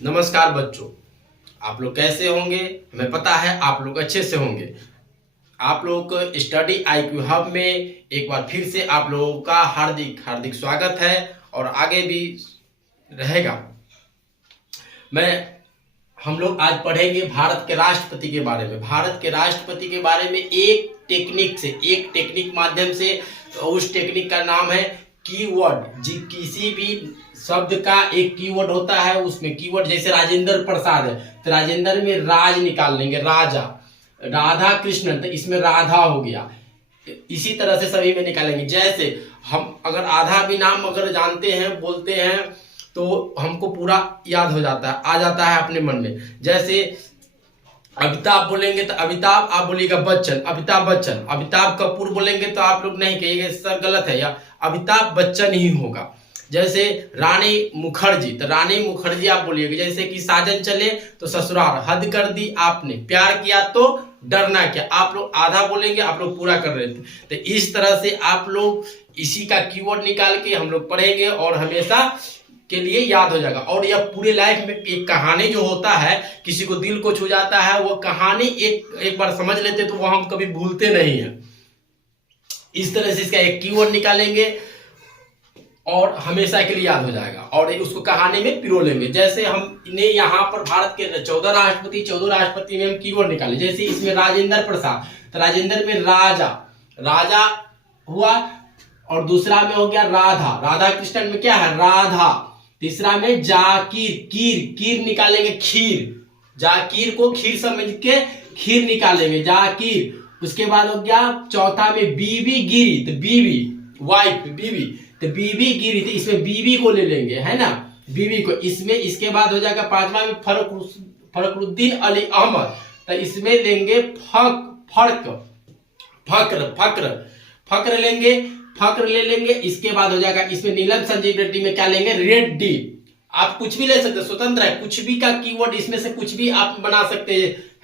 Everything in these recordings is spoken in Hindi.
नमस्कार बच्चों, आप लोग कैसे होंगे? हमें पता है आप लोग अच्छे से होंगे। आप लोग को स्टडी IQ हब में एक बार फिर से आप लोगों का हार्दिक हार्दिक स्वागत है और आगे भी रहेगा। हम लोग आज पढ़ेंगे भारत के राष्ट्रपति के बारे में। भारत के राष्ट्रपति के बारे में एक टेक्निक माध्यम से, उस टेक्निक का नाम है कीवर्ड। जी, किसी भी शब्द का एक कीवर्ड होता है, उसमें कीवर्ड जैसे राजेंद्र प्रसाद है तो राजेंद्र में राज निकाल लेंगे, राजा। राधा कृष्णन तो इसमें राधा हो गया। इसी तरह से सभी में निकालेंगे। जैसे हम अगर आधा भी नाम अगर जानते हैं, बोलते हैं तो हमको पूरा याद हो जाता है, आ जाता है अपने मन में। जैसे अमिताभ बोलेंगे तो अमिताभ, आप बोलिएगा बच्चन, अमिताभ बच्चन। अमिताभ कपूर बोलेंगे तो आप लोग नहीं कहिएगा सर गलत है, या अमिताभ बच्चन ही होगा। जैसे रानी मुखर्जी तो रानी मुखर्जी आप बोलिएगा। जैसे कि साजन चले तो ससुराल, हद कर दी आपने, प्यार किया तो डरना क्या। आप लोग आधा बोलेंगे, आप लोग पूरा कर रहे थे। तो इस तरह से आप लोग इसी का कीवर्ड निकाल के हम लोग पढ़ेंगे और हमेशा के लिए याद हो जाएगा। और यह पूरे लाइफ में एक कहानी जो होता है, किसी को दिल को छू जाता है, वो कहानी एक बार समझ लेते तो वो हम कभी भूलते नहीं है। इस तरह से इसका एक कीवर्ड निकालेंगे और हमेशा के लिए याद हो जाएगा और उसको कहानी में पिरो लेंगे। जैसे हमने यहाँ पर भारत के 14 राष्ट्रपति में हम कीवर्ड निकाले। जैसे इसमें राजेंद्र प्रसाद तो राजेंद्र में राजा हुआ, और दूसरा में हो गया राधा कृष्णन में क्या है, राधा। तीसरा में जाकिर, कीर निकालेंगे, खीर। जाकिर को खीर समझ के खीर निकालेंगे, जाकिर। उसके बाद हो गया चौथा में बीबी गिरी तो बीवी, वाइफ, बीवी तो बीबी गिरी, तो इसमें बीबी को ले लेंगे, है ना, बीबी को इसमें। इसके बाद हो जाएगा पांचवा में फखरुद्दीन अली अहमद तो इसमें लेंगे फक्र लेंगे, फक्र ले लेंगे। इसके बाद हो जाएगा इसमें नीलम संजीव रेड्डी में क्या लेंगे, रेड्डी। आप कुछ भी ले सकते हैं, स्वतंत्र है, कुछ भी का कीवर्ड इसमें से कुछ भी आप बना सकते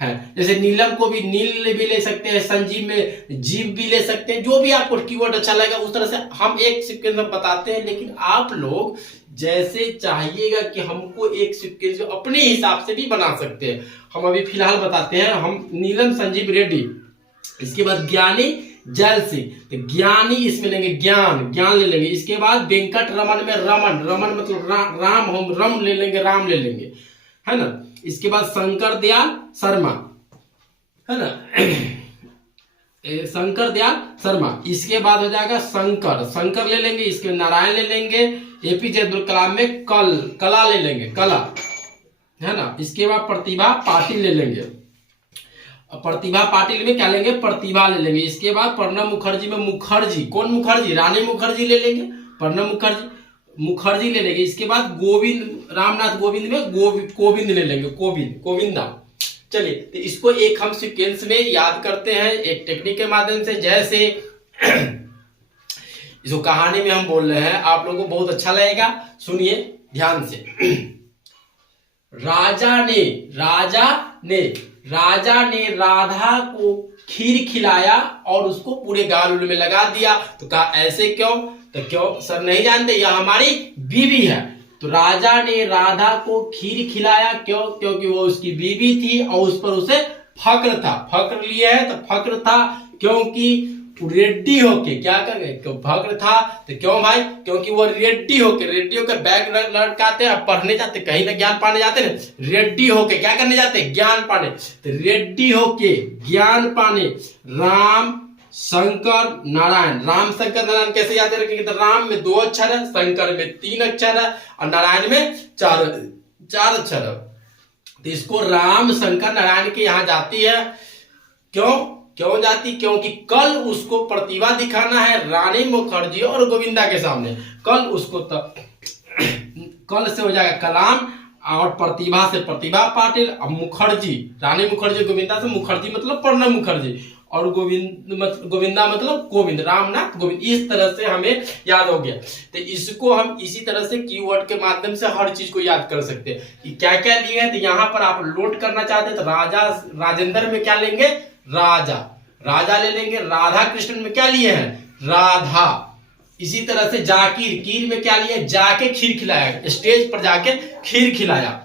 हैं। जैसे नीलम को भी नील भी ले सकते हैं, संजीव में जीव भी ले सकते हैं। जो भी आपको कीवर्ड अच्छा लगेगा उस तरह से हम एक सीक्वेंस में बताते हैं, लेकिन आप लोग जैसे चाहिएगा कि हमको एक सीक्वेंस अपने हिसाब से भी बना सकते हैं। हम अभी फिलहाल बताते हैं, हम नीलम संजीव रेड्डी। इसके बाद ज्ञानी जल सिंह तो ज्ञानी इसमें लेंगे, ज्ञान ले लेंगे। इसके बाद वेंकट रमन में रमन मतलब राम, हम राम ले लेंगे, है ना। इसके बाद शंकर दयाल शर्मा, है ना, शंकर दयाल शर्मा। इसके बाद हो जाएगा शंकर ले लेंगे। इसके नारायण ले लेंगे। APJ अब्दुल कलाम में कला ले लेंगे, कला, है ना। इसके बाद प्रतिभा पाटिल ले लेंगे। प्रतिभा पाटिल में क्या लेंगे, प्रतिभा ले लेंगे। इसके बाद प्रणब मुखर्जी में मुखर्जी, कौन मुखर्जी, रानी मुखर्जी ले लेंगे, प्रणब मुखर्जी ले लेंगे। इसके बाद गोविंद, रामनाथ कोविंद में कोविंद ले लेंगे, कोविंदा। चलिए, तो इसको एक हम सीक्वेंस में याद करते हैं एक टेक्निक के माध्यम से। जैसे इसको कहानी में हम बोल रहे हैं, आप लोगों को बहुत अच्छा लगेगा, सुनिए ध्यान से। राजा ने राधा को खीर खिलाया और उसको पूरे गाल में लगा दिया। तो कहा ऐसे क्यों, तो क्यों सर नहीं जानते, यह हमारी बीवी है। तो राजा ने राधा को खीर खिलाया, क्यों, क्योंकि वो उसकी बीवी थी और उस पर उसे फक्र था। फक्र लिया है तो फक्र था क्योंकि रेड्डी होके, क्या करेंगे, फक्र था तो क्यों भाई, क्योंकि वो रेड्डी होके बैग लड़काते हैं, पढ़ने जाते, कहीं ना ज्ञान पाने जाते हैं, रेड्डी होके क्या करने जाते हैं, ज्ञान पाने। तो रेड्डी होके ज्ञान पाने राम शंकर नारायण कैसे याद रखेंगे, तो राम में 2 अक्षर है, शंकर में 3 अक्षर है और नारायण में 4 अक्षर है। तो इसको राम शंकर नारायण के यहाँ जाती है। क्यों जाती, क्योंकि कल उसको प्रतिभा दिखाना है रानी मुखर्जी और गोविंदा के सामने। कल से हो जाएगा कलाम और प्रतिभा से प्रतिभा पाटिल, और मुखर्जी, रानी मुखर्जी गोविंदा से मुखर्जी मतलब प्रणब मुखर्जी, और गोविंदा मतलब कोविंद, रामनाथ कोविंद। इस तरह से हमें याद हो गया। तो इसको हम इसी तरह से कीवर्ड के माध्यम से हर चीज को याद कर सकते हैं कि क्या क्या लिए हैं। तो यहाँ पर आप नोट करना चाहते हैं तो राजेंद्र में क्या लेंगे, राजा ले लेंगे। राधा कृष्णन में क्या लिए हैं, राधा। इसी तरह से जाकिर में क्या लिए, जाके खीर खिलाया, स्टेज पर जाके खीर खिलाया।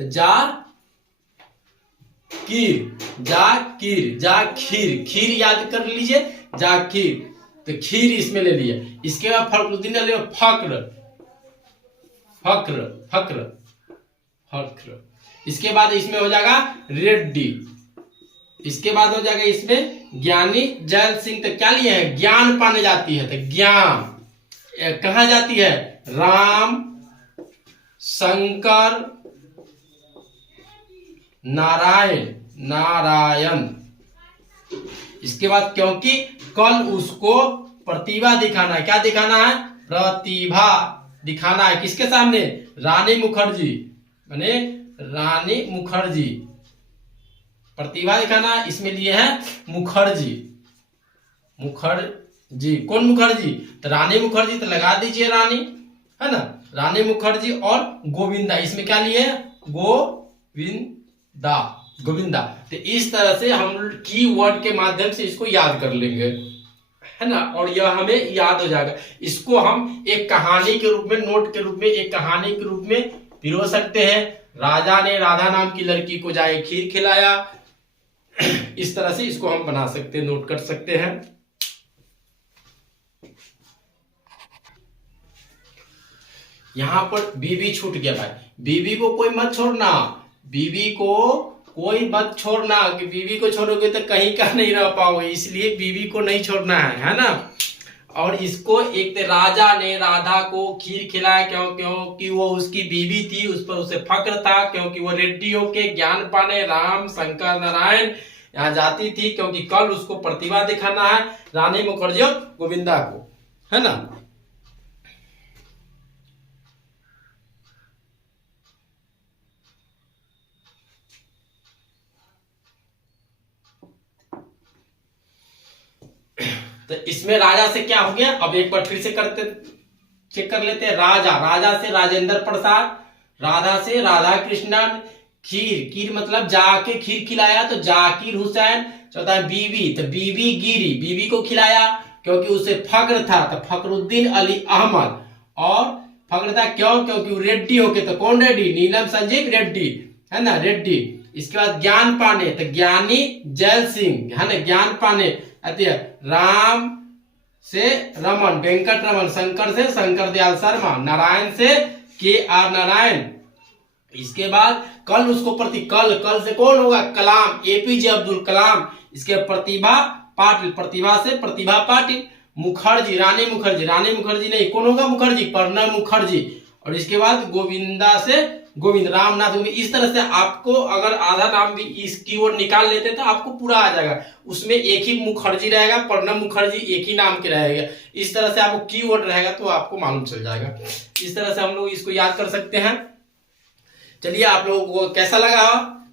तो जाकिर, खीर याद कर लीजिए, जाकिर, तो खीर इसमें ले लिए। इसके बाद फखरुद्दीन ले लिया, फक्र। इसके बाद इसमें हो जाएगा रेड्डी। इसके बाद हो जाएगा इसमें ज्ञानी जैल सिंह। तो क्या लिए हैं, ज्ञान पाने जाती है, तो ज्ञान कहाँ जाती है, राम, शंकर, नारायण। इसके बाद क्योंकि कल उसको प्रतिभा दिखाना है, क्या दिखाना है, प्रतिभा दिखाना है, किसके सामने, रानी मुखर्जी, माने रानी मुखर्जी, प्रतिभा दिखाना है। इसमें लिए हैं मुखर्जी, कौन मुखर्जी, तो रानी मुखर्जी, तो लगा दीजिए रानी, है ना, रानी मुखर्जी और गोविंदा। इसमें क्या लिए, गोविंदा। तो इस तरह से हम कीवर्ड के माध्यम से इसको याद कर लेंगे, है ना, और यह हमें याद हो जाएगा। इसको हम एक कहानी के रूप में, नोट के रूप में, एक कहानी के रूप में पिरो सकते हैं। राजा ने राधा नाम की लड़की को जाए खीर खिलाया, इस तरह से इसको हम बना सकते हैं, नोट कर सकते हैं। यहां पर बीबी छूट गया भाई, बीबी को कोई मत छोड़ना, बीबी को कोई मत छोड़ना, कि बीबी को छोड़ोगे तो कहीं का नहीं रह पाओगे, इसलिए बीबी को नहीं छोड़ना है ना। और इसको एक तो राजा ने राधा को खीर खिलाया, क्योंकि वो उसकी बीबी थी, उस पर उसे फक्र था, क्योंकि वो रेड्डी होके ज्ञान पाने राम, शंकर, नारायण यहाँ जाती थी, क्योंकि कल उसको प्रतिभा दिखाना है, रानी मुखर्जी और गोविंदा को, है ना। तो इसमें राजा से क्या हो गया, अब एक बार फिर से चेक कर लेते हैं। राजा से राजेंद्र प्रसाद, राधा से राधा कृष्णन, खीर मतलब जाके खीर खिलाया, तो जाकिर हुसैन। चौथा है बीबी, तो बीबी गिरी, बीबी को खिलाया, क्योंकि उसे फक्र था, तो फखरुद्दीन अली अहमद। और फक्र था क्यों, क्योंकि रेड्डी होके, तो कौन रेड्डी, नीलम संजीव रेड्डी, है ना, रेड्डी। इसके बाद ज्ञान पाने, तो ज्ञानी जैल सिंह, है ना, ज्ञान पाने। राम से रमन, वेंकट रमन, शंकर से शंकर दयाल शर्मा, नारायण से KR नारायण। इसके बाद कल उसको कल से कौन होगा, कलाम, APJ अब्दुल कलाम। इसके प्रतिभा पाटिल, प्रतिभा से प्रतिभा पाटिल। मुखर्जी, रानी मुखर्जी नहीं, कौन होगा मुखर्जी, प्रणब मुखर्जी। और इसके बाद गोविंदा से गोविंद, रामनाथ गोविंद। इस तरह से आपको अगर आधा नाम भी इस कीवर्ड निकाल लेते तो आपको पूरा आ जाएगा। उसमें एक ही मुखर्जी रहेगा, प्रणब मुखर्जी एक ही नाम के रहेगा। इस तरह से आपको कीवर्ड रहेगा तो आपको मालूम चल जाएगा। इस तरह से हम लोग इसको याद कर सकते हैं। चलिए, आप लोगों को कैसा लगा,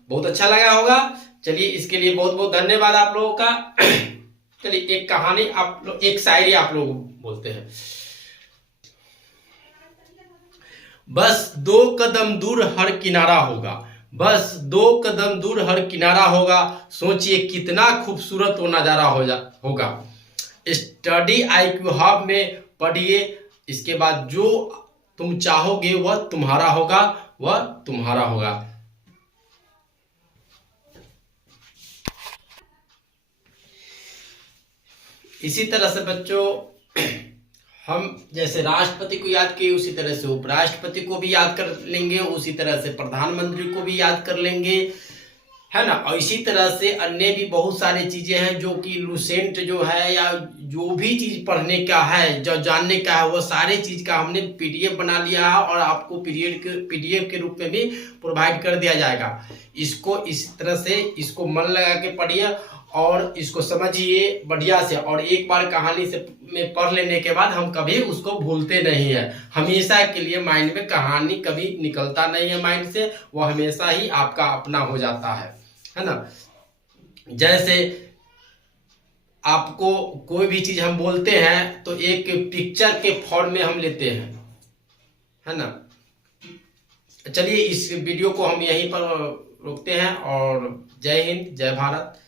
बहुत अच्छा लगा होगा। चलिए, इसके लिए बहुत बहुत धन्यवाद आप लोगों का। चलिए, एक कहानी आप लोग, एक शायरी आप लोग बोलते हैं। बस 2 कदम दूर हर किनारा होगा, बस 2 कदम दूर हर किनारा होगा, सोचिए कितना खूबसूरत वो नजारा होगा। स्टडी IQ हब में पढ़िए, इसके बाद जो तुम चाहोगे वह तुम्हारा होगा, वह तुम्हारा होगा। इसी तरह से बच्चों, हम जैसे राष्ट्रपति को याद किए उसी तरह से उपराष्ट्रपति को भी याद कर लेंगे, उसी तरह से प्रधानमंत्री को भी याद कर लेंगे, है ना। और इसी तरह से अन्य भी बहुत सारी चीजें हैं जो कि लुसेंट जो है, या जो भी चीज पढ़ने का है, जो जानने का है, वो सारे चीज का हमने PDF बना लिया है और आपको PDF के रूप में भी प्रोवाइड कर दिया जाएगा। इसको इस तरह से इसको मन लगा के पढ़िए और इसको समझिए बढ़िया से। और एक बार कहानी से में पढ़ लेने के बाद हम कभी उसको भूलते नहीं है, हमेशा के लिए माइंड में कहानी कभी निकलता नहीं है माइंड से, वो हमेशा ही आपका अपना हो जाता है ना। जैसे आपको कोई भी चीज हम बोलते हैं तो एक पिक्चर के फॉर्म में हम लेते हैं, है ना। चलिए, इस वीडियो को हम यहीं पर रोकते हैं और जय हिंद, जय भारत।